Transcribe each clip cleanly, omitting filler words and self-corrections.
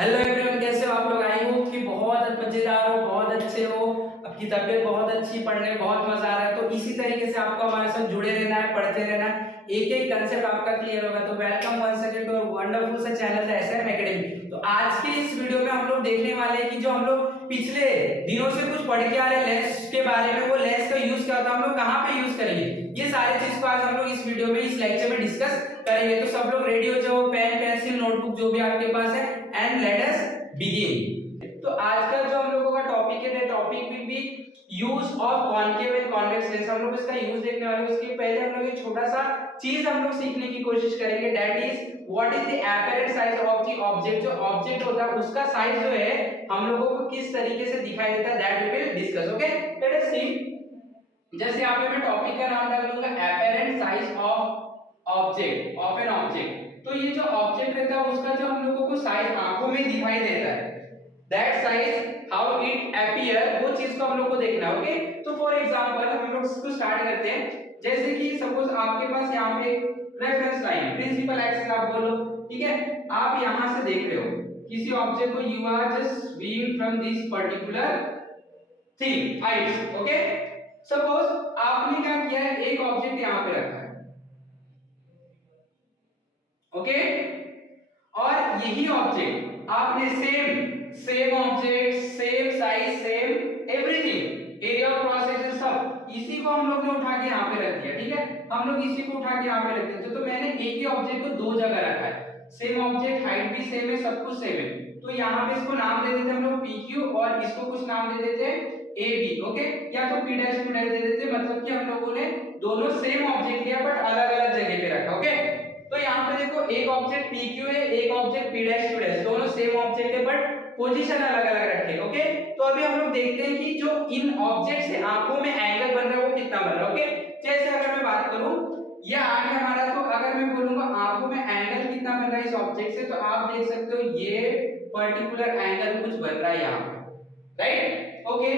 Hello everyone, कैसे हो आप लोग। आई होप कि बहुत मजेदार हो, बहुत अच्छे हो, आपकी तबीयत बहुत अच्छी, पढ़ने में बहुत मजा आ रहा है। तो इसी तरीके से आपको हमारे साथ जुड़े रहना है, पढ़ते रहना है, एक एक कंसेप्ट आपका क्लियर होगा। तो welcome once again to wonderful सा चैनल द एसएम एकेडमी। तो आज के इस वीडियो में हम लोग देखने वाले हैं कि जो हम लोग पिछले दिनों से कुछ पढ़ के आ रहे हैं लेंस के बारे में, वो लेंस का यूज क्या होता है, हम लोग कहाँ पे यूज करेंगे, ये सारी चीज को आज हम लोग इस वीडियो में, इस लेक्चर में डिस्कस करेंगे। तो सब लोग रेडी हो जाओ, पेन पेंसिल नोटबुक जो भी आपके पास है, एंड लेट अस बिगिन। तो आज का जो हम लोगों का टॉपिक है, topic will be use of concave and convex lens. हम लोग इसका यूज देखने वाले हैं। उसके पहले हम लोग एक छोटा सा चीज हम लोग सीखने की कोशिश करेंगे, that is what is the apparent size of the object. जो ऑब्जेक्ट होता है उसका साइज जो है हम लोगों को किस तरीके से दिखाई देता है, that we will discuss. Okay, let us see. जैसे यहाँ पे मैं टॉपिक का नाम डाल दूंगा apparent size of object, of an object. तो ये जो ऑब्जेक्ट रहता है उसका जो हम लोगों को साइज आंखों में दिखाई देता है, that size how it appear, वो चीज को हम लोग को देखना है। ओके, तो फॉर एग्जांपल हम लोग इसको स्टार्ट करते हैं। जैसे कि सपोज आपके पास यहाँ पे रेफरेंस लाइन, प्रिंसिपल एक्सिस आप बोलो, ठीक है। आप यहाँ से देख रहे हो किसी ऑब्जेक्ट को, you are just viewing from this particular thing heights. Okay, suppose आपने क्या किया है, एक ऑब्जेक्ट यहाँ पे रखा है, ओके, और यही ऑब्जेक्ट आपने same same object, same size, same everything, area of cross section सब, इसी को हम लोग ने उठा के यहाँ पे रख दिया। ठीक है, हम लोग इसी को उठा के यहाँ पे रख देते। तो मैंने एक ही ऑब्जेक्ट को दो जगह रखा है, सेम ऑब्जेक्ट, हाइट भी सेम है, सब कुछ सेम है। तो यहाँ पे इसको नाम दे देते हम लोग PQ, और इसको कुछ नाम दे देते AB। ओके, या तो P डैश Q डैश दे देते, मतलब कि हम लोगों ने दोनों सेम ऑब्जेक्ट लिया बट अलग अलग जगह पे रखा। ओके, तो यहाँ पे देखो एक ऑब्जेक्ट PQ है, एक object P dash Q dash, दोनों सेम ऑब्जेक्ट है बट पोजीशन अलग अलग रखे। ओके, तो अभी हम लोग देखते हैं कि जो इन ऑब्जेक्ट से आंखों में एंगल बन रहा है वो कितना बन रहा है। ओके, जैसे अगर मैं बात करूं, ये आगे हमारा, तो अगर मैं बोलूंगा आंखों में एंगल कितना बन रहा है इस ऑब्जेक्ट से, तो आप देख सकते हो ये पर्टिकुलर एंगल कुछ बन रहा है यहाँ पे, राइट। ओके,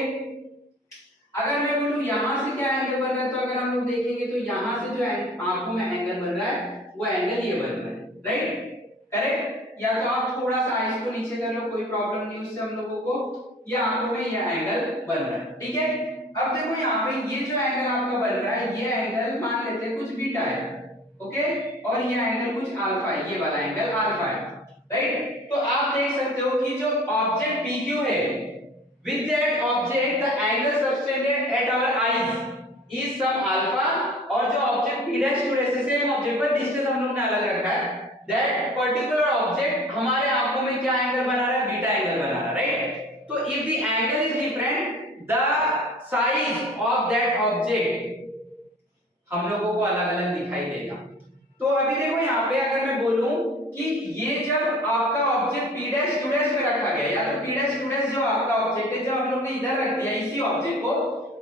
अगर मैं बोलूं यहां से क्या एंगल बन रहा है, तो अगर हम लोग देखेंगे तो यहां से जो आंखों में एंगल बन रहा है वो एंगल ये बन रहा है, राइट, करेक्ट। या तो आप थोड़ा सा आइस को नीचे कर लो, कोई प्रॉब्लम नहीं उससे हम लोगों को, ये आंखों में ये एंगल बन रहा है। ठीक है, अब देखो यहाँ पे ये जो एंगल आपका बन रहा है, ये एंगल मान लेते हैं कुछ बीटा है, ओके, और ये एंगल कुछ अल्फा है, ये वाला एंगल अल्फा है, राइट। तो आप देख सकते हो कि जो ऑब्जेक्ट PQ है, with that object the angle subtended at our eyes is some alpha, और जो object P dash Q dash से सेम ऑब्जेक्ट पर डिस्टेंस हम लोग ने अलग रखा है, that particular object हमारे आंखों में क्या एंगल बना रहा है, बीटा एंगल बना रहा है, राइट। तो if the angle is different, the size of that object हम लोगों को अलग अलग दिखाई देगा। तो अभी देखो यहाँ पे अगर मैं बोलूं कि ये जब आपका object P dash Q dash में रखा गया, या तो P डैश Q डैश जो आपका ऑब्जेक्ट है, जब हम लोग ने इधर रख दिया इसी ऑब्जेक्ट को,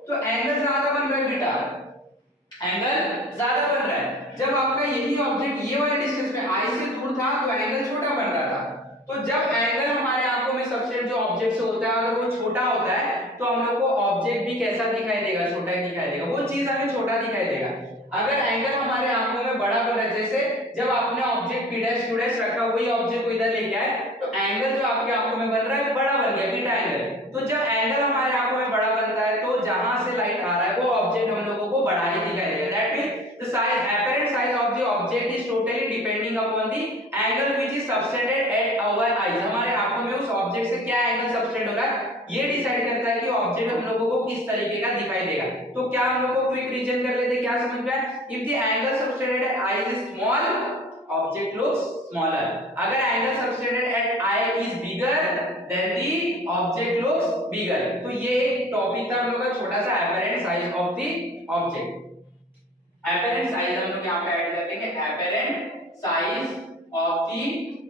तो एंगल ज्यादा बन रहा है बेटा, एंगल ज्यादा बन रहा है। जब आपका यही ऑब्जेक्ट ये वाले डिस्टेंस में आई से दूर था तो एंगल छोटा बन रहा था। तो जब एंगल हमारे आंखों में सबसे जो ऑब्जेक्ट से होता है, अगर वो छोटा होता है तो हम लोग को ऑब्जेक्ट भी कैसा दिखाई देगा, छोटा ही दिखाई देगा, वो चीज हमें छोटा दिखाई देगा। अगर एंगल हमारे आंखों में बड़ा बन रहा है, जैसे जब आपने object P dash Q dash रखा, वही ऑब्जेक्ट को इधर लेके आए, तो एंगल जो आपके आंखों में बन रहा है वो बड़ा बन गया, बीटा एंगल। तो जब एंगल हमारे आंखों में बड़ा बनता है तो जहां से लाइट आ रहा है वो ऑब्जेक्ट हम लोगों को बड़ा ही दिखाई देगा। That means the size, apparent size of the object is totally depending upon the angle which is subtended at our eyes। हमारे आंखों में उस ऑब्जेक्ट से क्या एंगल सबटेंड होगा, ये डिसाइड करता है कि ऑब्जेक्ट हम लोगों को किस तरीके का दिखाई देगा। तो क्या हम लोगों को क्विक रीजन कर लेते, क्या समझ में आया, if the angle subtended at eye is small, object looks smaller. अगर angle subtended at eye is bigger then the object looks bigger. तो ये एक टॉपिक था हम लोग का छोटा सा, apparent size of the object. Apparent size हम लोग यहाँ पे ऐड कर देंगे, apparent size of the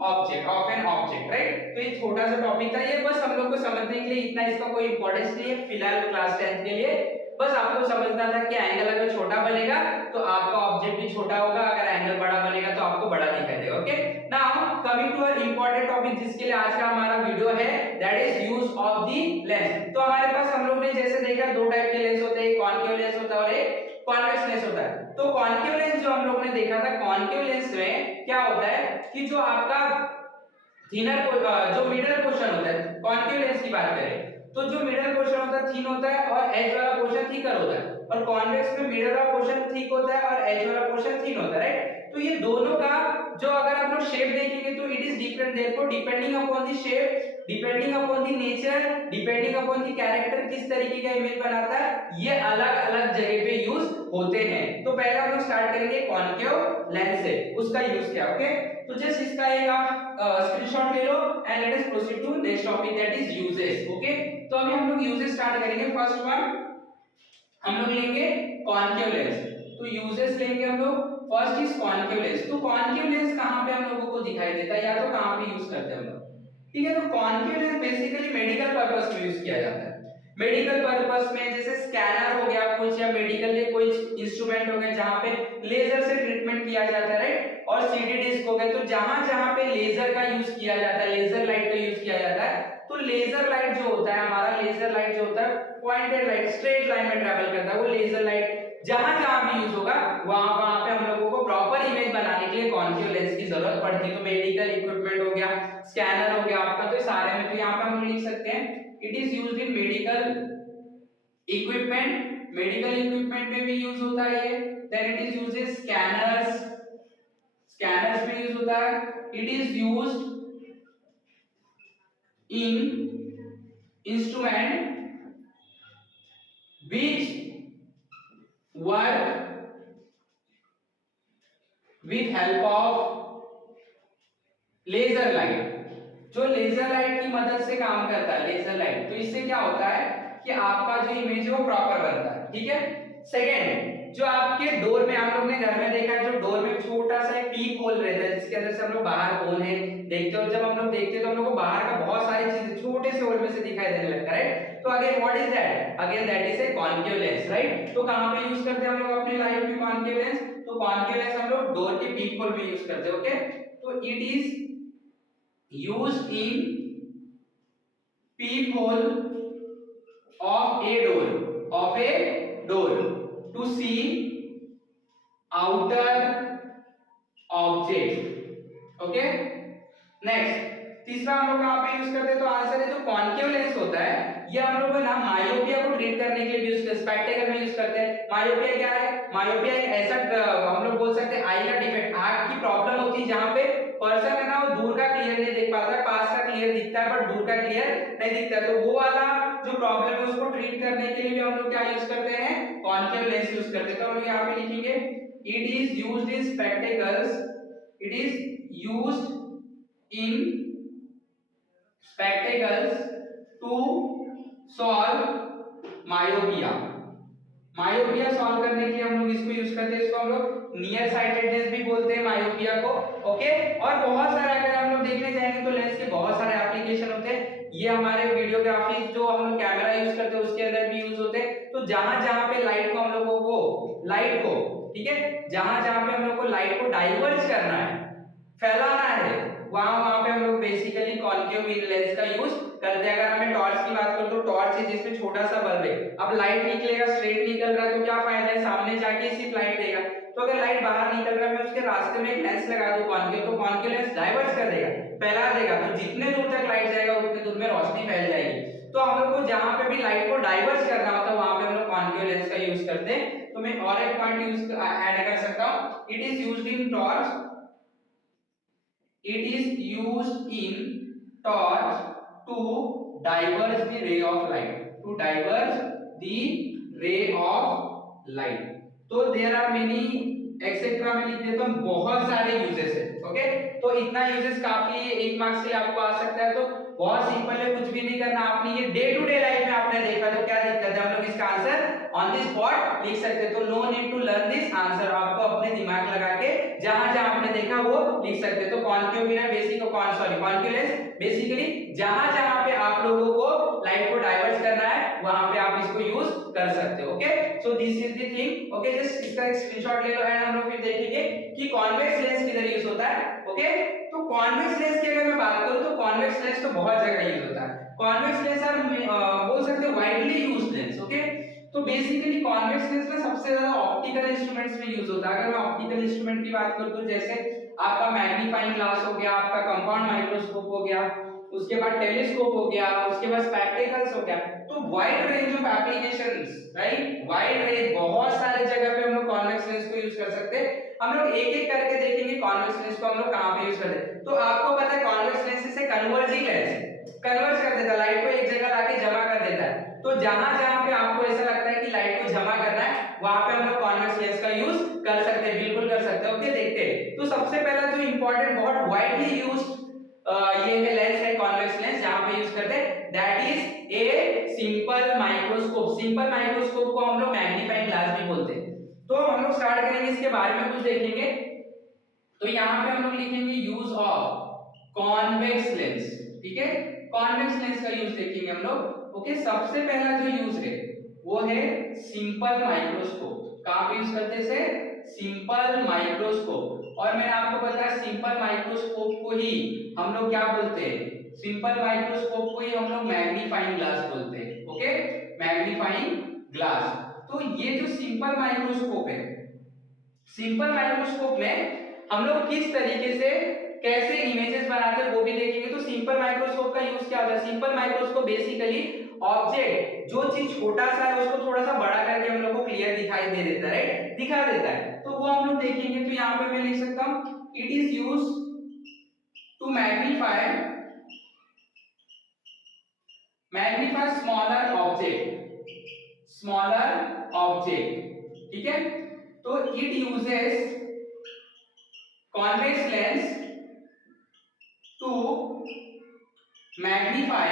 object, of an object, right. तो ये छोटा सा टॉपिक था, ये बस हम लोग को समझने के लिए, इतना इसका कोई इंपॉर्टेंस नहीं है फिलहाल क्लास 10 के लिए। बस आपको समझना था कि एंगल अगर छोटा बनेगा तो आपका ऑब्जेक्ट भी छोटा होगा, अगर एंगल बड़ा बनेगा तो आपको बड़ा दिखाई देगा। Okay, now coming to a important topic जिसके लिए आज का हमारा वीडियो है, that is use of the lens. तो हमारे पास हम लोग ने जैसे देखा दो टाइप के लेंस होते हैं, एक कॉनकेव लेंस होता है और एक कॉन्वेक्स लेंस होता है। तो कॉनकेव लेंस जो हम लोग ने देखा था, कॉनकेव लेंस में क्या होता है कि जो आपका थिनर जो मिडल पोर्शन होता है, कॉन्केव लेंस की बात करें तो जो मिडल पोर्शन होता है थिन होता है और एज वाला पोर्शन थिकर होता है, और कॉन्वेक्स में मिडल वाला पोर्शन थिक होता है और एज वाला पोर्शन थिन होता है, राइट। तो ये दोनों का जो अगर आप लोग शेप देखेंगे तो it is different, therefore depending upon the shape, depending upon the nature, depending upon the character किस तरीके का इमेज बनाता है, ये अलग अलग जगह पे यूज होते हैं। तो पहले हम लोग स्टार्ट करेंगे कॉन्केव लेंस से, उसका यूज क्या, ओके। तो जस्ट इसका एक आप स्क्रीनशॉट ले लो and let us proceed to next topic that is uses, okay. तो अभी हम लोग यूजेस स्टार्ट करेंगे। फर्स्ट वन हम लोग लेंगे कॉन्केव लेंस। तो यूजेस लेंगे हम लोग, फर्स्ट इज कॉन्केव लेंस। तो कॉन्केव लेंस कहां पे हम लोगों को दिखाई देता है या तो कहां पे यूज करते हैं हम लोग, ठीक है। तो concave lens basically medical purpose में यूज किया जाता है। मेडिकल पर्पस में जैसे स्कैनर हो गया कुछ, या मेडिकल के कोई इंस्ट्रूमेंट हो गए जहां पे लेजर से ट्रीटमेंट किया जाता है, राइट। और सीटी डिस्क हो गए, तो जहां जहां पे लेजर का यूज किया जाता है, लेजर लाइट का यूज किया जाता है, तो लेजर लाइट जो होता है हमारा, लेजर लाइट जो होता है पॉइंटेड लाइट, स्ट्रेट लाइन में ट्रैवल करता है, वो लेजर लाइट जहां जहां भी यूज होगा वहां वहां पे हम लोगों को प्रॉपर इमेज बनाने के लिए कॉन्केव लेंस की जरूरत पड़ती है। तो मेडिकल इक्विपमेंट हो गया, स्कैनर हो गया आपका, तो सारे में तो यहाँ पे हम लिख सकते हैं it is used in medical equipment, medical equipment में भी यूज होता है ये। Then it is used in scanners, scanners में यूज होता है। It is used in instrument which work with help of laser light, जो लेजर लाइट की मदद से काम करता है, लेजर लाइट। तो इससे क्या होता है कि आपका जो इमेज है वो प्रॉपर बनता है, ठीक है। सेकेंड, जो आपके डोर में आप लोग ने घर में देखा है, जो डोर में छोटा सा एक पीप होल रहता है जिसके अंदर से हम लोग बाहर होल है देखते हो, जब हम लोग देखते हैं तो हम लोग को बाहर का बहुत सारी चीजें छोटे से होल में से दिखाई देने लगता है, राइट। तो again what is that, again that is a concave lens, right. तो कहां पे यूज करते हैं हम लोग अपनी लाइफ में कॉन्केव लेंस, तो कॉन्केव लेंस हम लोग डोर के पीप होल में यूज करते हैं, ओके। तो it is used in peephole of a door to see outer object, okay। Next, तीसरा हम लोग कहां पे यूज करते हैं, तो आंसर है जो कॉन्केव लेंस होता है ये हम लोग ना मायोपिया को ट्रीट करने के लिए यूज करते हैं, स्पेक्टेकल में यूज करते हैं। मायोपिया क्या है, मायोपिया एक ऐसा हम लोग बोल सकते हैं आई का डिफेक्ट, आंख की प्रॉब्लम होती है जहां पे पर्सन है ना वो दूर का क्लियर नहीं देख पाता है, पास का क्लियर दिखता है बट दूर का क्लियर नहीं दिखता है। तो वो वाला जो प्रॉब्लम है उसको ट्रीट करने के लिए भी हम लोग क्या यूज करते हैं, कॉन्केव लेंस यूज करते हैं। तो हम लोग यहाँ पे लिखेंगे it is used in spectacles, it is used in spectacles to solve myopia, myopia solve करने के लिए हम लोग इसको यूज करते हैं, इसको हम लोग नियर साइटेडनेस भी बोलते हैं मायोपिया को, ओके। और बहुत सारे अगर हम लोग देखने जाएंगे तो लेंस के बहुत सारे एप्लीकेशन होते हैं, ये हमारे वीडियोग्राफी जो हम लोग कैमरा यूज करते हैं उसके अंदर भी यूज होते हैं। तो जहां जहां पे लाइट को हम लोगों को लाइट को, ठीक है, जहां जहां पे हम लोग को लाइट को डाइवर्ज करना है, फैलाना है, वहां वहां पे हम लोग बेसिकली कॉन्केव लेंस का यूज करते हैं। अगर हमें टॉर्च की बात करें तो टॉर्च है जिसमें छोटा सा बल्ब है, अब लाइट निकलेगा स्ट्रेट निकल रहा है तो क्या फायदा है, सामने जाके सिर्फ लाइट देगा। तो अगर लाइट बाहर निकल रहा है मैं उसके रास्ते में एक लेंस लगा दूं कॉन्केव, तो कॉन्केव लेंस डाइवर्ज कर देगा, फैला देगा, तो जितने दूर तक लाइट जाएगा उतने दूर में रोशनी फैल जाएगी। तो हम लोग को जहां पे भी लाइट को डाइवर्ज करना होता है वहां पे हम लोग कॉन्केव लेंस का यूज करते हैं। तो मैं और एक पॉइंट यूज ऐड कर सकता हूं, it is used in torch, it is used in torch to diverge the ray of light, to diverge the ray of light। तो there are many एक्सेट्रा में लिख देता हूं, बहुत सारे यूजेस है, ओके। तो इतना यूजेस काफी है, एक मार्क्स से आपको आ सकता है। तो बहुत सिंपल है, कुछ भी नहीं करना, आपने ये डे टू डे लाइफ में आपने देखा तो क्या दिक्कत है, हम लोग इसका आंसर ऑन द स्पॉट लिख सकते हैं। तो no need to learn this answer, आपको अपने दिमाग लगा के जहां जहां आपने देखा वो लिख सकते हैं। तो concave mirror basic concave lens basically जहां जहां पे आप लोगों को लाइट को डाइवर्ट करना है वहां पे आप इसको यूज कर सकते हो, okay. So this is the thing, okay. Just इसका एक स्क्रीनशॉट ले लो एंड हम लोग फिर देखेंगे कि कॉन्वेक्स लेंस किधर यूज होता है, ओके। तो कॉन्वेक्स लेंस की अगर मैं बात करूं तो कॉन्वेक्स लेंस तो बहुत जगह यूज होता है। कॉन्वेक्स लेंस आर बोल सकते हैं वाइडली यूज्ड लेंस, ओके। तो बेसिकली कॉन्वेक्स लेंस ना सबसे ज्यादा ऑप्टिकल इंस्ट्रूमेंट्स में यूज होता है। अगर मैं ऑप्टिकल इंस्ट्रूमेंट की बात करूं तो जैसे आपका मैग्नीफाइंग ग्लास हो गया, आपका कंपाउंड माइक्रोस्कोप हो गया, उसके बाद टेलीस्कोप हो गया, उसके बाद स्पेक्टेकल्स हो गया। तो wide range of applications, right, wide range, बहुत सारे जगह पे हम लोग कॉन्वेक्स लेंस को यूज कर सकते हैं। हम लोग एक एक करके देखेंगे कॉन्वेक्स लेंस को हम लोग कहां पे यूज करते हैं। तो आपको पता है कॉन्वेक्स लेंस से कन्वर्जिंग लेंस कन्वर्ज कर देता है, लाइट को एक जगह लाके जमा कर देता है। तो जहां जहां पे आपको ऐसा लगता है कि लाइट को जमा करना है, वहां पे हम लोग कॉन्वेक्स लेंस का यूज कर सकते हैं, बिल्कुल कर सकते हैं। ओके, देखते हैं। तो सबसे पहला जो इंपॉर्टेंट, बहुत वाइडली यूज्ड ये है लेंस है कॉन्वेक्स लेंस, जहां पे यूज करते हैं, that is a simple microscope. Simple microscope को हम लोग मैग्नीफाइंग ग्लास भी बोलते हैं। तो हम लोग स्टार्ट करेंगे, इसके बारे में कुछ देखेंगे। तो यहाँ पे हम लोग लिखेंगे यूज ऑफ कॉन्वेक्स लेंस, ठीक है, कॉन्वेक्स लेंस का यूज देखेंगे हम लोग। ओके, सबसे पहला जो यूज है वो है सिंपल माइक्रोस्कोप। कहां पे यूज करते से, सिंपल माइक्रोस्कोप। और मैंने आपको बताया सिंपल माइक्रोस्कोप को ही हम लोग क्या बोलते हैं, सिंपल माइक्रोस्कोप को ही हम लोग मैग्नीफाइंग ग्लास बोलते हैं। Okay, magnifying glass. तो ये जो सिंपल माइक्रोस्कोप है, सिंपल माइक्रोस्कोप में हम लोग किस तरीके से कैसे इमेजेस बनाते हैं वो भी देखेंगे। तो सिंपल माइक्रोस्कोप का यूज क्या होता है, सिंपल माइक्रोस्कोप बेसिकली ऑब्जेक्ट, जो चीज छोटा सा है उसको थोड़ा सा बड़ा करके हम लोग को क्लियर दिखाई दे देता है, राइट, दिखा देता है। तो वो हम लोग देखेंगे। तो यहाँ पे मैं लिख सकता हूँ, it is use to magnify smaller object, smaller object, ठीक है। तो it uses convex lens to magnify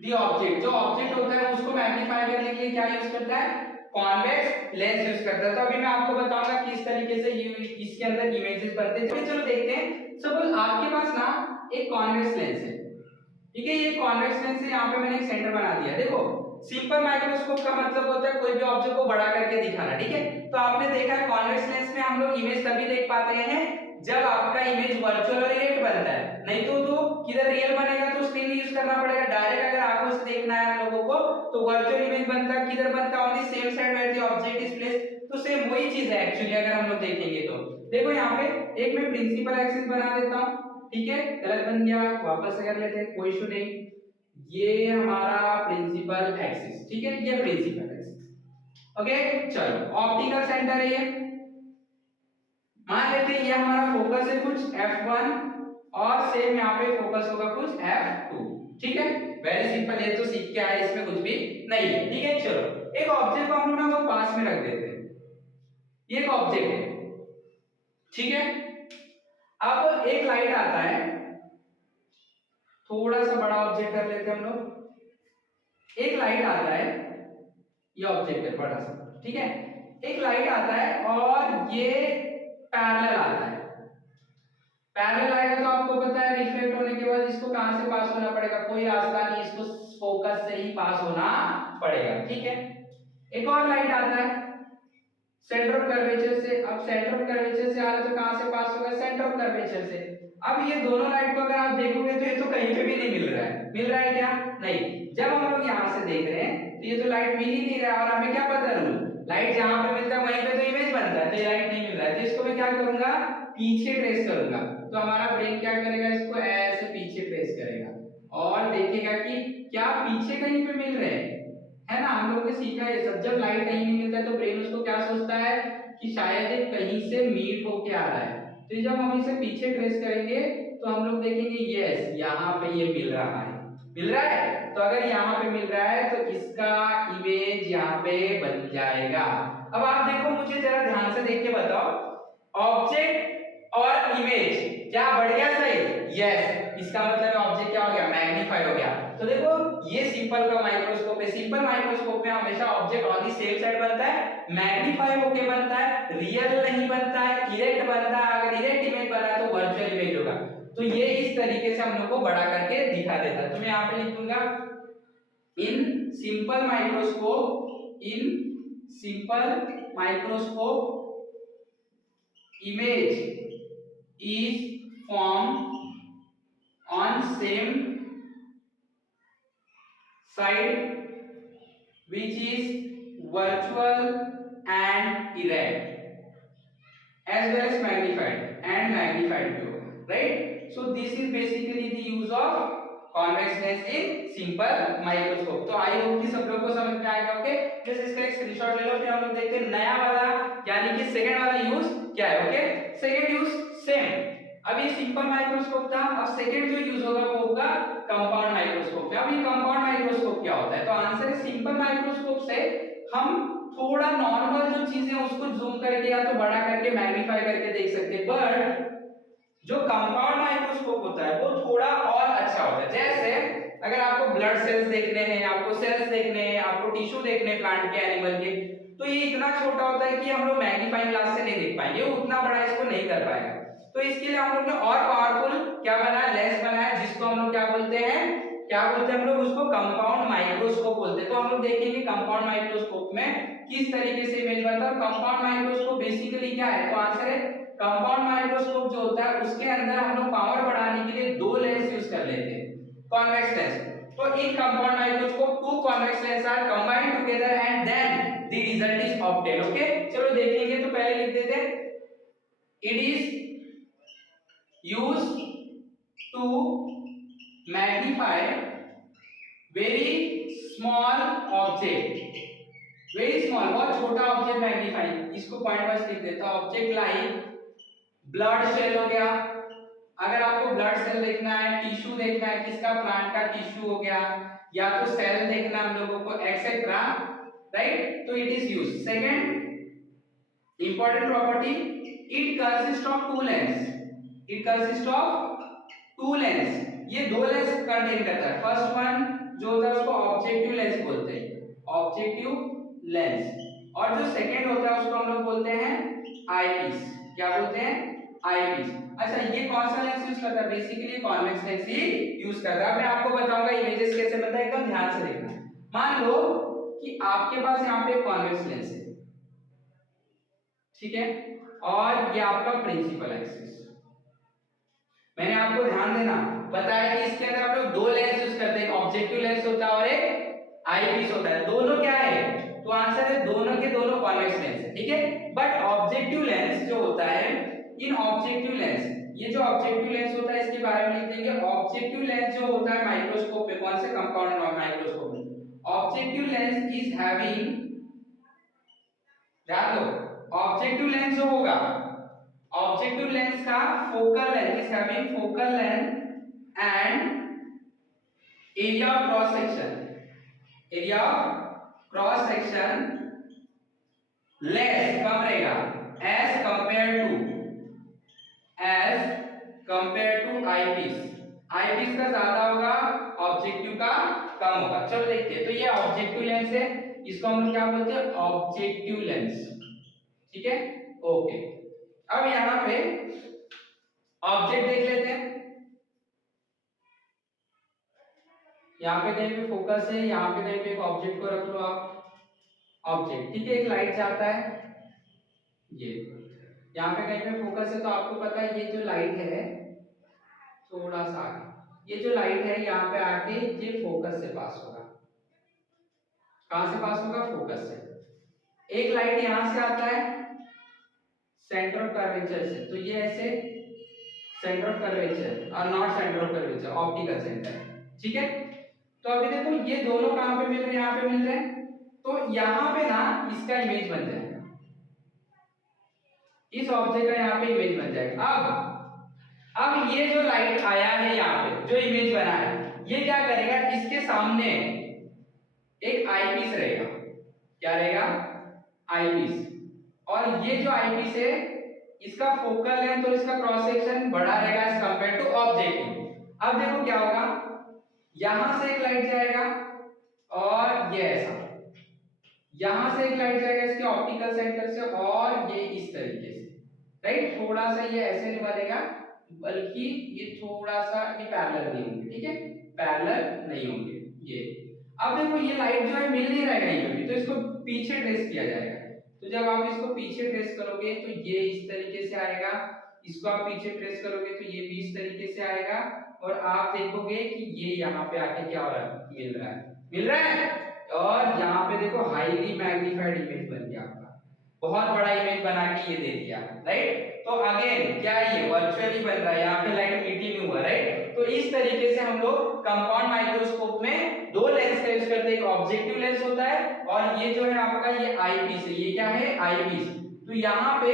the object। जो ऑब्जेक्ट होता है उसको मैग्नीफाई करने के लिए क्या यूज करता है, कॉन्वेक्स लेंस यूज करता है। तो अभी मैं आपको बताऊंगा किस तरीके से इसके अंदर इमेजेस बनते हैं। चलो देखते हैं। सपोज आपके पास ना एक कॉन्वेक्स लेंस है, ठीक है, ये कॉन्वेक्स लेंस है, यहाँ पे मैंने एक सेंटर बना दिया। देखो, सिंपल माइक्रोस्कोप का मतलब होता है कोई भी ऑब्जेक्ट को बड़ा करके दिखाना, ठीक है। तो आपने देखा है कॉन्वेक्स लेंस में हम लोग इमेज तभी देख पाते हैं जब आपका इमेज वर्चुअल और रियल बनता है, नहीं तो किधर रियल बनेगा तो स्क्रीन यूज करना पड़ेगा। डायरेक्ट अगर आंखों से देखना है हम लोगों को तो वर्चुअल इमेज बनता है, किधर बनता है, on the same side where the object is placed. तो सेम वही चीज है एक्चुअली अगर हम लोग देखेंगे तो। देखो यहाँ पे एक मैं प्रिंसिपल एक्सिस बना देता हूँ, ठीक है, गलत बन गया, वापस कर लेते हैं, कोई इशू नहीं। ये हमारा प्रिंसिपल एक्सिस, ठीक है, ये प्रिंसिपल एक्सिस। ओके, चलो ऑप्टिकल सेंटर है ये, मान लेते हैं ये हमारा फोकस है कुछ f1 और सेम यहाँ पे फोकस होगा कुछ f2, ठीक है, वेरी सिंपल। ये तो सीख के आए, इसमें कुछ भी नहीं है, ठीक है। चलो एक ऑब्जेक्ट को हम लोग ना वो पास में रख देते हैं, ये एक ऑब्जेक्ट है, ठीक है। अब एक लाइट आता है, थोड़ा सा बड़ा ऑब्जेक्ट कर लेते हैं हम लोग। एक लाइट आता है, ये ऑब्जेक्ट है बड़ा सा, ठीक है, एक लाइट आता है और ये पैरेलल आता है। पैरेलल आएगा तो आपको पता है रिफ्लेक्ट होने के बाद इसको कहां से पास होना पड़ेगा, कोई रास्ता नहीं, इसको फोकस से ही पास होना पड़ेगा, ठीक है। एक और लाइट आता है सेंटर ऑफ कर्वेचर से। अब सेंटर ऑफ कर्वेचर से आ रहा तो कहां से पास होगा, सेंटर ऑफ कर्वेचर से। अब ये दोनों लाइट को अगर आप देखोगे तो ये तो कहीं पे भी नहीं मिल रहा है, मिल रहा है क्या, नहीं। जब हम लोग यहां से देख रहे हैं तो ये तो लाइट मिल ही नहीं रहा है, और हमें क्या पता है रूल, लाइट जहां पे मिलता है वहीं पे तो इमेज बनता है, तो ये लाइट नहीं मिल रहा है। तो इसको मैं क्या करूंगा, पीछे ट्रेस करूंगा। तो हमारा ब्रेन क्या करेगा, इसको ऐसे पीछे ट्रेस करेगा और देखेगा कि क्या पीछे कहीं पे मिल रहे हैं, है ना। हम लोग ने सीखा है ये सब, जब लाइट कहीं नहीं मिलता है तो ब्रेन उसको क्या सोचता है कि शायद ये कहीं से मीट होके आ रहा है। तो जब हम इसे पीछे ट्रेस करेंगे तो हम लोग देखेंगे यस यहाँ पे ये मिल रहा है, मिल रहा है। तो अगर यहाँ पे मिल रहा है तो इसका इमेज यहाँ पे बन जाएगा। अब आप देखो, मुझे जरा ध्यान से देख के बताओ, ऑब्जेक्ट और इमेज क्या बढ़ गया सही, यस, इसका मतलब ऑब्जेक्ट क्या हो गया, मैग्नीफाई हो गया। तो देखो ये सिंपल का माइक्रोस्कोप है, सिंपल माइक्रोस्कोप में हमेशा object on the same side बनता है, मैग्नीफाई होके बनता है, रियल नहीं बनता है, इरेक्ट बनता है। अगर इरेक्ट इमेज बना है तो वर्चुअल इमेज होगा। तो ये इस तरीके से हम लोग को बड़ा करके दिखा देता है। तो मैं यहाँ पे लिख दूंगा, in simple microscope, in simple microscope image is formed on same side which is virtual and erect, as well as magnified and magnified भी होगा, right? So this is basically the use of convex lens in simple microscope. तो I hope कि सब लोग को समझ में आएगा। ओके, जस्ट इसका एक स्क्रीनशॉट ले लो, फिर हम लोग देखते हैं नया वाला यानी कि सेकंड वाला यूज क्या है। ओके, सेकंड यूज सेम, अब ये सिंपल माइक्रोस्कोप था, अब सेकंड जो यूज होगा वो होगा कंपाउंड माइक्रोस्कोप में। अब ये कंपाउंड माइक्रोस्कोप क्या होता है, तो आंसर है सिंपल माइक्रोस्कोप से हम थोड़ा नॉर्मल जो चीजें उसको जूम करके या तो बड़ा करके मैग्नीफाई करके देख सकते हैं, बट जो कंपाउंड माइक्रोस्कोप होता है वो थोड़ा और अच्छा होता है। जैसे अगर आपको ब्लड सेल्स देखने हैं, आपको सेल्स देखने हैं, आपको टिश्यू देखने हैं प्लांट के, एनिमल के, तो ये इतना छोटा होता है कि हम लोग मैग्नीफाइंग ग्लास से नहीं देख पाएंगे, वो उतना बड़ा इसको नहीं कर पाएगा। तो इसके लिए हम लोग ने और पावरफुल क्या बनाया, लेंस बनाया, जिसको हम लोग क्या बोलते हैं, हम लोग उसको कंपाउंड माइक्रोस्कोप बोलते हैं। तो हम लोग देखेंगे कंपाउंड माइक्रोस्कोप में किस तरीके से इमेज बनता है। और कंपाउंड माइक्रोस्कोप बेसिकली क्या है, तो आंसर है कंपाउंड माइक्रोस्कोप जो होता है उसके अंदर हम लोग पावर बढ़ाने के लिए दो लेंस यूज कर लेते हैं, कॉन्वेक्स लेंस। तो in compound microscope two convex lens are combined together and then the result is obtain. Okay, चलो देखेंगे, तो पहले लिख देते हैं, it is used to magnify very small object, very small, बहुत छोटा ऑब्जेक्ट मैग्नीफाई, इसको पॉइंट वाइज लिख देता हूं। ऑब्जेक्ट लाइक ब्लड सेल हो गया, अगर आपको ब्लड सेल देखना है, टिश्यू देखना है, किसका, प्लांट का टिश्यू हो गया, या तो सेल देखना हम लोगों को, एक्सेट्रा, राइट, तो it is use. Second important property, it consist of two lens, it consist of two lens, ये दो लेंस कंटेन करता है। फर्स्ट वन जो होता है उसको ऑब्जेक्टिव लेंस बोलते हैं, ऑब्जेक्टिव लेंस, और जो सेकंड होता है उसको हम लोग बोलते हैं आईपीस, क्या बोलते हैं, आईपीस। अच्छा, ये कौन सा लेंस यूज करता है, बेसिकली कॉन्वेक्स लेंस ही यूज करता है। मैं आपको बताऊंगा इमेजेस कैसे बनता है, एकदम ध्यान से देखना। मान लो कि आपके पास यहाँ पे कॉन्वेक्स लेंस है, ठीक है, और ये आपका प्रिंसिपल एक्सिस, मैंने आपको ध्यान देना बताया कि इसके अंदर आप लोग दो लेंस यूज करते हैं, ऑब्जेक्टिव लेंस होता है और एक आईपीस होता है। दोनों क्या है, तो आंसर है दोनों के दोनों कॉन्वेक्स लेंस है, ठीक है। बट ऑब्जेक्टिव लेंस जो होता है, इन ऑब्जेक्टिव लेंस, ये जो ऑब्जेक्टिव लेंस होता है इसके बारे में लिख देंगे। ऑब्जेक्टिव लेंस जो होता है माइक्रोस्कोप में, कौन से, कंपाउंड माइक्रोस्कोप में, ऑब्जेक्टिव लेंस इज हैविंग, ध्यान दो, ऑब्जेक्टिव लेंस जो होगा, ऑब्जेक्टिव लेंस का focal length is having focal length and area of cross section, area of cross section less, कम रहेगा, as compare to eyepiece, eyepiece का ज्यादा होगा, ऑब्जेक्टिव का कम होगा। चलो देखते हैं, तो ये ऑब्जेक्टिव लेंस है, इसको हम लोग क्या बोलते हैं, ऑब्जेक्टिव लेंस, ठीक है, ओके। अब यहां पे ऑब्जेक्ट देख लेते हैं, यहाँ पे कहीं पे फोकस है, यहाँ पे कहीं पे एक ऑब्जेक्ट को रख लो आप, ऑब्जेक्ट, ठीक है, एक लाइट जाता है, ये यहाँ पे कहीं पे फोकस है, तो आपको पता है ये जो लाइट है थोड़ा सा आगे, ये जो लाइट है यहाँ पे आके ये फोकस से पास होगा, कहां से पास होगा, फोकस से। एक लाइट यहाँ से आता है सेंटर ऑफ कर्वेचर से, तो ये ऐसे सेंटर ऑफ कर्वेचर और not centre of curvature, optical centre, ठीक है। तो अभी देखो ये दोनों कहां पे मिल रहे हैं, यहाँ पे मिल रहे हैं, तो यहाँ पे ना इसका इमेज बन जाएगा, इस ऑब्जेक्ट का यहाँ पे इमेज बन जाएगा। अब ये जो लाइट आया है यहाँ पे जो इमेज बना है, ये क्या करेगा, इसके सामने एक आईपीस रहेगा, क्या रहेगा, आईपीस, और ये जो आईपीस है इसका फोकल लेंथ और इसका क्रॉस सेक्शन बड़ा रहेगा एज कंपेयर टू ऑब्जेक्टिव। अब देखो क्या होगा, यहां से एक लाइट जाएगा और ये ऐसा, यहां से एक लाइट जाएगा इसके ऑप्टिकल सेंटर से, और ये इस तरीके से, राइट, थोड़ा सा ये ऐसे नहीं बनेगा, बल्कि ये थोड़ा सा ये पैरेलल नहीं होंगे, ठीक है, पैरेलल नहीं होंगे ये। अब देखो ये लाइट जो है मिल नहीं रहा है कहीं पे भी, तो इसको पीछे ट्रेस किया जाएगा। तो जब आप इसको पीछे ट्रेस करोगे तो ये इस तरीके से आएगा, इसको आप पीछे ट्रेस करोगे तो ये भी इस तरीके से आएगा, और आप देखोगे कि ये यहाँ पे आके क्या हो रहा है, मिल रहा है, और यहाँ पे देखो हाईली मैग्नीफाइड इमेज बन गया आपका, बहुत बड़ा इमेज बना के ये दे दिया, राइट। तो अगेन क्या है, ये वर्चुअली बन रहा है, यहाँ पे लाइट मीटिंग में हुआ, राइट। तो इस तरीके से हम लोग कंपाउंड माइक्रोस्कोप में दो लेंस का यूज करते हैं, एक ऑब्जेक्टिव लेंस होता है और ये जो है आपका ये आई पीस है, ये क्या है, आई पीस। तो यहाँ पे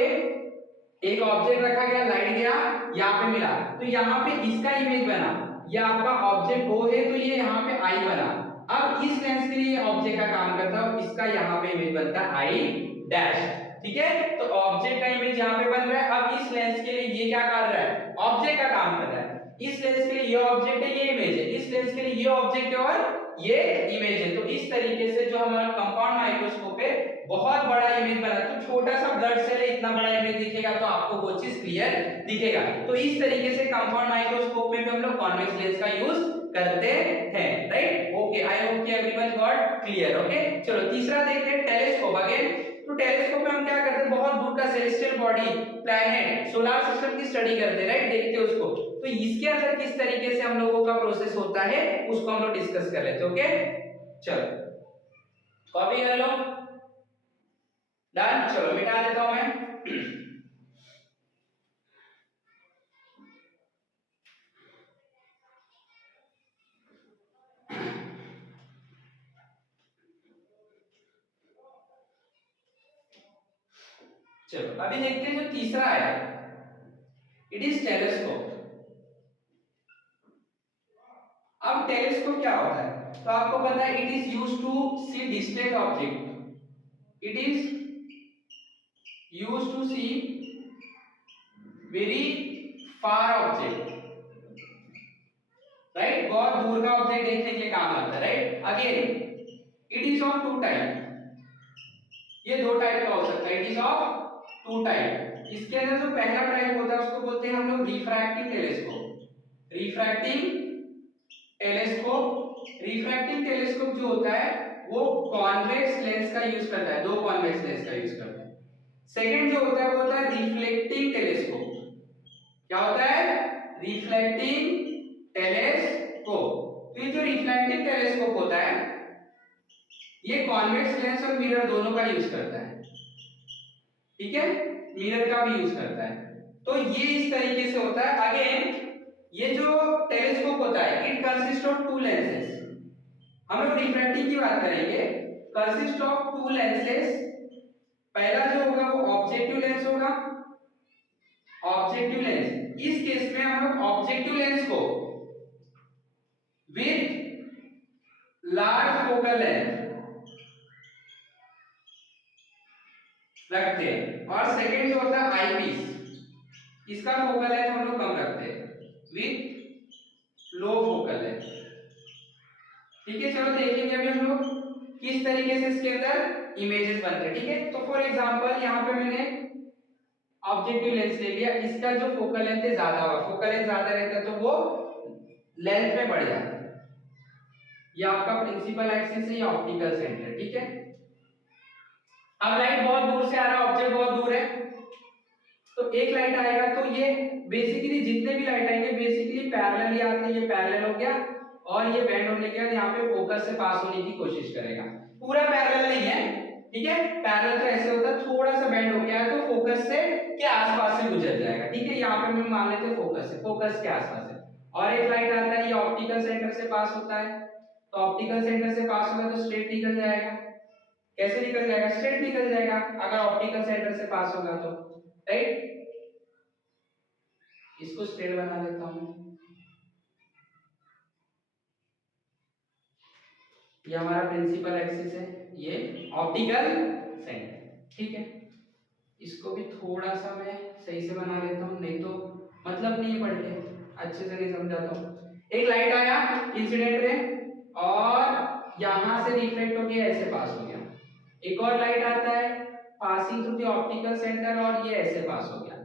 एक ऑब्जेक्ट रखा गया, लाइट गया, यहाँ पे मिला, तो यहाँ पे इसका इमेज बना, ये आपका ऑब्जेक्ट O है तो ये यहाँ पे आई बना। अब इस लेंस के लिए ऑब्जेक्ट का काम करता है और इसका यहाँ पे इमेज बनता है आई डैश, ठीक है। तो ऑब्जेक्ट का इमेज यहाँ पे बन रहा है। अब इस लेंस के लिए ये क्या कर रहा है, ऑब्जेक्ट का काम कर रहा है। इस लेंस के लिए ये ऑब्जेक्ट है, ये इमेज है, इस लेंस के लिए ये ऑब्जेक्ट है और ये इमेज है। तो इस तरीके से जो हमारा कंपाउंड माइक्रोस्कोप है बहुत बड़ा इमेज बना, तो छोटा सा ब्लड सेल है इतना बड़ा इमेज दिखेगा तो आपको वो चीज क्लियर दिखेगा। तो इस तरीके से कंपाउंड माइक्रोस्कोप में भी हम लोग कॉन्वेक्स लेंस का यूज करते हैं, राइट। ओके, आई होप कि एवरीवन गॉट क्लियर। ओके, चलो तीसरा देखते हैं, टेलीस्कोप। अगेन तो टेलीस्कोप में हम क्या करते हैं, बहुत दूर का celestial body, planet, solar system की स्टडी करते हैं, राइट, देखते हैं उसको। तो इसके अंदर किस तरीके से हम लोगों का प्रोसेस होता है उसको हम लोग डिस्कस कर लेते हैं। ओके, चलो कॉपी कर लो, डन। चलो मिटा देता हूं मैं। चलो अभी देखते हैं जो तीसरा है, इट इज टेलीस्कोप। अब टेलीस्कोप क्या होता है, तो आपको पता है it is used to see distant object, it is used to see very far object, right, बहुत दूर का ऑब्जेक्ट देखने के लिए काम आता है, right. Again it is of two type, ये दो टाइप का हो सकता है, it is of two type. इसके अंदर जो पहला टाइप होता है उसको बोलते हैं हम लोग refracting telescope. Refracting telescope, refracting telescope जो होता है वो कॉन्वेक्स लेंस का यूज करता है, दो कॉन्वेक्स लेंस का यूज करता है। सेकंड जो होता है वो होता है रिफ्लेक्टिंग टेलीस्कोप। क्या होता है, रिफ्लेक्टिंग टेलीस्कोप। तो ये जो रिफ्लेक्टिंग टेलीस्कोप होता है ये कॉन्वेक्स लेंस और मिरर दोनों का यूज करता है, ठीक है, मिरर का भी यूज करता है। तो ये इस तरीके से होता है। अगेन ये जो टेलीस्कोप होता है it consist of two lenses, हम लोग रिफ्रैक्टिंग की बात करेंगे, कंसिस्ट ऑफ टू लेंसेस। पहला जो होगा वो ऑब्जेक्टिव लेंस होगा, ऑब्जेक्टिव लेंस। इस केस में हम लोग ऑब्जेक्टिव लेंस को विद लार्ज फोकल लेंथ रखते हैं और सेकंड जो होता है आई पीस, इसका फोकल लेंथ हम लोग कम रखते हैं विद लो फोकल लेंथ, ठीक है। चलो देखेंगे अभी हम लोग किस तरीके से इसके अंदर इमेजेस बनते हैं, ठीक है। तो फॉर एग्जांपल यहाँ पे मैंने ऑब्जेक्टिव लेंस ले लिया, इसका जो फोकल लेंथ है ज्यादा होगा, फोकल लेंथ ज्यादा रहता है तो वो लेंथ में बढ़ जाता है। ये आपका प्रिंसिपल एक्सिस है, ये ऑप्टिकल सेंटर, ठीक है। अब लाइट बहुत दूर से आ रहा है, ऑब्जेक्ट बहुत दूर है, तो एक लाइट आएगा तो ये बेसिकली जितने भी लाइट आएंगे बेसिकली पैरेलल ही आते हैं, ये पैरेलल हो गया और ये बेंड होने के बाद यहाँ पे फोकस से पास होने की कोशिश करेगा। पूरा पैरेलल नहीं है, ठीक है, पैरेलल तो ऐसे होता है थोड़ा सा बेंड हो गया है तो फोकस से के आसपास से गुजर जाएगा, ठीक है। यहाँ पे हम मान लेते हैं फोकस से, फोकस के आसपास है। और एक लाइट आता है ये ऑप्टिकल सेंटर से पास होता है, तो ऑप्टिकल सेंटर से पास होगा तो स्ट्रेट निकल जाएगा। कैसे निकल जाएगा, स्ट्रेट निकल जाएगा अगर ऑप्टिकल सेंटर से पास होगा तो, राइट। इसको स्ट्रेट बना देता हूं, ये हमारा प्रिंसिपल एक्सिस है, ये ऑप्टिकल सेंटर, ठीक है। इसको भी थोड़ा सा मैं सही से बना लेता हूं, नहीं तो मतलब नहीं है पढ़ के अच्छे से नहीं समझाता हूं। एक लाइट आया इंसिडेंट रे और यहां से रिफ्लेक्ट होके ऐसे पास हो गया, एक और लाइट आता है passing through the optical centre और ये ऐसे पास हो गया,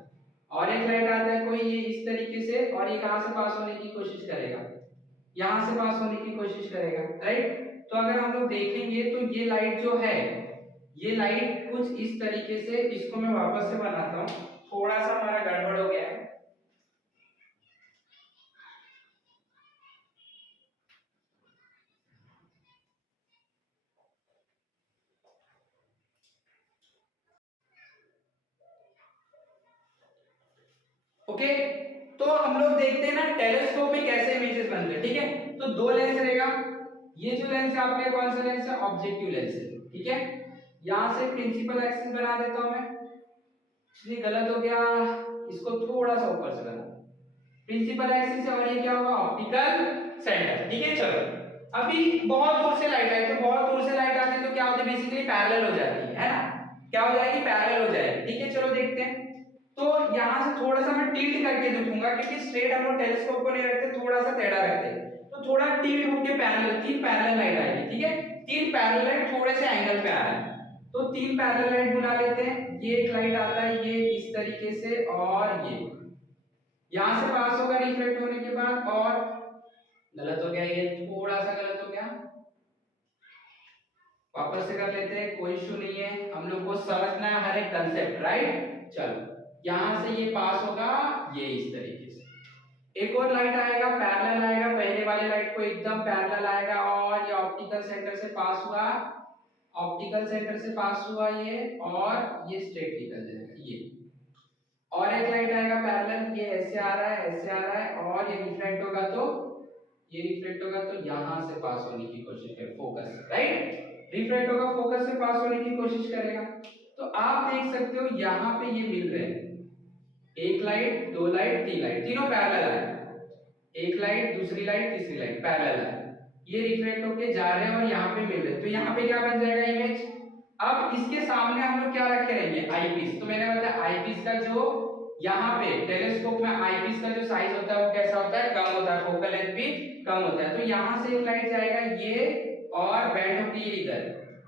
और एक लाइट आता है कोई ये इस तरीके से और ये कहां से पास होने की कोशिश करेगा, यहां से पास होने की कोशिश करेगा, राइट। तो अगर हम लोग देखेंगे तो ये लाइट जो है ये लाइट कुछ इस तरीके से, इसको मैं वापस से बनाता हूं, थोड़ा सा हमारा गड़बड़ हो गया है। ओके, तो हम लोग देखते हैं ना टेलीस्कोप में कैसे इमेजेस बनते हैं, ठीक है। तो दो लेंस रहेगा, ये जो लेंस है आपके कौन सा लेंस है, ऑब्जेक्टिव लेंस है, ठीक है। यहां से प्रिंसिपल एक्सिस बना देता हूं मैं, इसलिए गलत हो गया, इसको थोड़ा सा ऊपर से बना, प्रिंसिपल एक्सिस है और ये क्या होगा, ऑप्टिकल सेंटर, ठीक है। चलो अभी बहुत दूर से लाइट आई, तो बहुत दूर से लाइट आती है तो क्या होता है, बेसिकली पैरेलल हो जाती है ना, क्या हो जाएगी, पैरेलल हो जाएगी, ठीक है। चलो देखते हैं, तो यहां से थोड़ा सा मैं टिल्ट करके दिखूंगा, क्योंकि स्ट्रेट हम लोग टेलीस्कोप को नहीं रखते, थोड़ा सा टेढ़ा रखते हैं, तो थोड़ा टिल्ट होके पैरेलल, तीन पैरेलल लाइट आएगी, ठीक है। तीन पैरेलल लाइट थोड़े से एंगल पे आ रहे हैं, तो तीन पैरेलल लाइट बुला लेते हैं। ये एक लाइट आता है ये इस तरीके से, और ये यहां से पास होगा रिफ्लेक्ट होने के बाद, और गलत हो गया, ये थोड़ा सा गलत हो गया, वापस से कर लेते हैं, कोई इशू नहीं है, हम लोग को समझना है हर एक कंसेप्ट, राइट। चलो यहां से ये पास होगा ये इस तरीके से, एक और लाइट आएगा पैरेलल आएगा, पहले वाले लाइट को एकदम पैरेलल आएगा, और ये ऑप्टिकल सेंटर से पास हुआ, ऑप्टिकल सेंटर से पास हुआ ये, और ये स्ट्रेट निकल जाएगा ये, और एक लाइट आएगा पैरेलल, ये ऐसे आ रहा है ऐसे आ रहा है, और ये रिफ्लेक्ट होगा, तो ये रिफ्लेक्ट होगा तो यहां से पास होने की कोशिश करे, फोकस, राइट, रिफ्लेक्ट होगा फोकस से पास होने की कोशिश करेगा। तो आप देख सकते हो यहां पे ये मिल रहे हैं, एक लाइट दो लाइट तीन लाइट, तीनों पैरेलल है, एक लाइट दूसरी लाइट तीसरी लाइट पैरेलल है, ये रिफ्लेक्ट होके जा रहे हैं और यहाँ पे मिल रहे हैं, तो यहाँ पे क्या बन जाएगा इमेज। अब इसके सामने हम लोग क्या रखे रहेंगे, आईपीस, तो मैंने बताया आईपीस का जो यहाँ पे टेलीस्कोप में आईपीस का जो साइज होता है वो कैसा होता है, कम होता है, फोकल लेंथ भी कम होता है, तो यहाँ से एक लाइट जाएगा ये, और बैंड होती है इधर,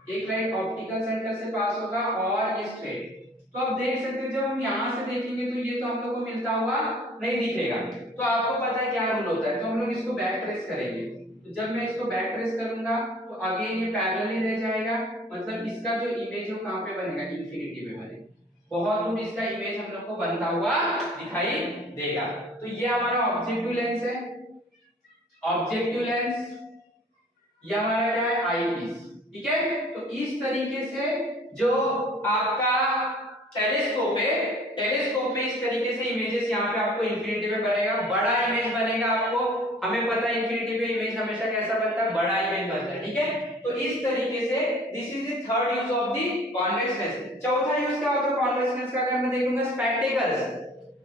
एक लाइट ऑप्टिकल सेंटर से पास होगा, और ये स्ट्रेट। तो आप देख सकते हो जब हम यहाँ से देखेंगे तो ये तो हम लोग को मिलता हुआ नहीं दिखेगा, तो आपको पता है क्या रूल होता है, तो हम लोग इसको बैक ट्रेस करेंगे, तो जब मैं इसको बैक ट्रेस करूंगा तो अगेन ये पैरेलल ही रह जाएगा, मतलब इसका जो इमेज है वो कहां पे बनेगा, इंफिनिटी पे बनेगा, बहुत दूर इसका इमेज हम लोग को बनता हुआ दिखाई देगा। तो ये हमारा ऑब्जेक्टिव लेंस है, ऑब्जेक्टिव लेंस, ये हमारा क्या है, आईपीस, ठीक है। तो इस तरीके से जो आपका टेलीस्कोप है, टेलीस्कोप में इस तरीके से इमेजेस यहाँ पे आपको इंफिनिटी पे बनेगा, बड़ा इमेज बनेगा आपको, हमें पता है इंफिनिटी पे इमेज हमेशा कैसा बनता है, बड़ा इमेज बनता है, ठीक है। तो इस तरीके से this is the third use of the convex lens. चौथा यूज क्या होता है कॉन्वेक्स लेंस का, अगर मैं देखूंगा स्पेक्टेकल्स,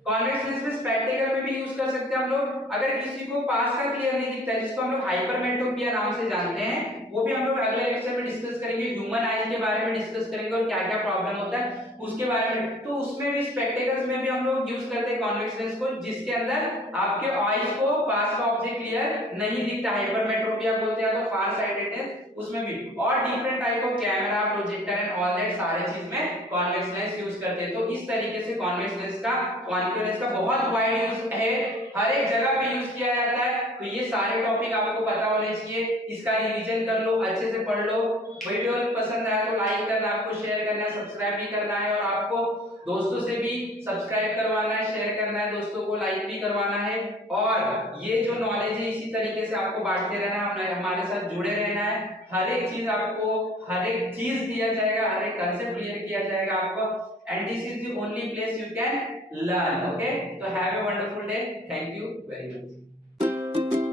कॉन्वेक्स लेंस में स्पेक्टेकल में भी यूज कर सकते हैं हम लोग, अगर किसी को पास का क्लियर नहीं दिखता है, जिसको हम लोग हाइपरमेट्रोपिया नाम से जानते हैं, वो भी हम लोग अगले लेक्चर में डिस्कस करेंगे, ह्यूमन आईज के बारे में डिस्कस करेंगे और क्या क्या प्रॉब्लम होता है उसके बारे में, तो उसमें भी स्पेक्टेकल्स में भी हम लोग यूज करते हैं कॉन्वेक्स लेंस को, जिसके अंदर आपके आईज को पास का ऑब्जेक्ट क्लियर नहीं दिखता, हाइपरमेट्रोपिया बोलते हैं तो फार साइटेडनेस, उसमें भी, और different type of camera projector and all that सारे चीज में कॉन्वेक्स लेंस यूज करते हैं। तो इस तरीके से कॉन्वेक्स लेंस का, कॉन्केव लेंस का बहुत वाइड यूज है, हर एक जगह पे यूज किया जाता है, तो ये सारे टॉपिक आपको पता होने चाहिए, इसका रिवीजन कर लो, अच्छे से पढ़ लो, वीडियो पसंद आया तो लाइक करना, आपको शेयर करना है, सब्सक्राइब भी करना है, और आपको दोस्तों से भी सब्सक्राइब करवाना है, शेयर करना है, दोस्तों को लाइक भी करवाना है, और ये जो नॉलेज है इसी तरीके से आपको बांटते रहना है, हमारे साथ जुड़े रहना है, हर एक चीज आपको, हर एक चीज दिया जाएगा, हर एक कंसेप्ट क्लियर किया जाएगा आपको, and this is the only place you can learn, okay? So have a wonderful day, thank you very much.